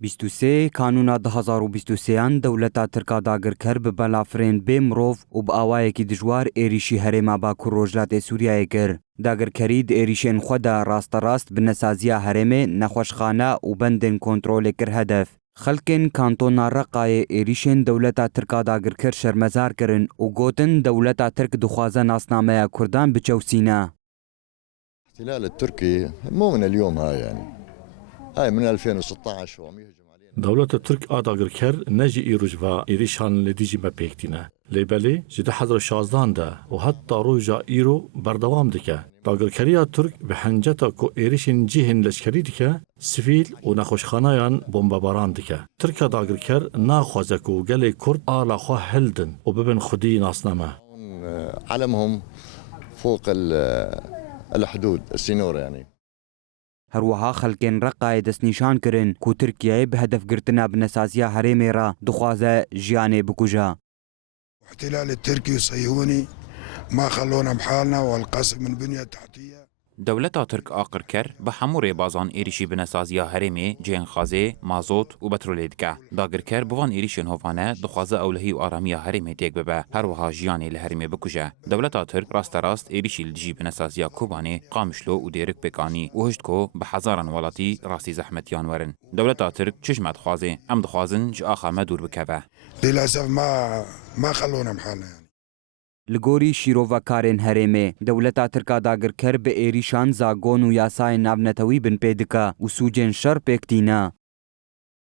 23 کانونا 2023 دولتا ترکا داگرکر به بلافرین به مروف و با آوایکی دجوار ایریشی هرما باکو روجلات سوریای کر. داگرکری د ایریشین خدا راست بنسازیا هرمه نخوشخانه و بندن کنترول کر هدف. خلکن کانتونا رقای ایریشین دولتا ترکا داگرکر شرمزار کرن و گوتن دولتا ترک دخوازه ناسنامه کردان بچوسینا. الاحتلال التركي مو من اليوم هاي من 2016 وعم يهجم علينا. دولة الترك آداغركر نجي إيروجفا إيريشان لديجي ما بيكتنا ليبالي جدا حضر شازدان ده وحتى روجا إيرو بردوام دكا داغركريا ترك بحنجتا كو إيريشن جيهن لشكري دكا سفيل ونخوشخانايان بومباباران دكا تركا داغركر ناخوزكو غالي كرد آلا خوا هلدن وببن خدي ناسنامه علمهم فوق الحدود السينور هروها خلکن رقای دست نشان کرن کو ترکیه به هدف گرتنا بنسازیا هرمی را دخوازه جیانه بکجا. احتلال التركي الصهيوني ما خلونا بحالنا والقصف من بنية تحتية. دولتا ترک آقر کر به همو ریبازان ایریشی بنسازیا هرمی جین خازه، مازوت و بترول دکه. داگر کر بوان ایریشین هوانه دخوازه اولهی و آرامیا هرمی تیک ببه هر وها جیانی لهرمی بکجه. دولتا ترک راست ایریشی لجی بنسازیا کوبانه قامشلو و دیرک بکانی و هشت کو به هزاران ولاتی راستی زحمتیان ورن. دولتا ترک چشمت خوازه ام دخوازن ج آخر مدور بکوه. للأسف ما خلونا بحالنا لگوری شیرووا کارن هرمه دولتا ترکا داگرکر به ایریشان زاگون و یاسای نابنتوی بن پیدکا و سوجن شر پیکتینا.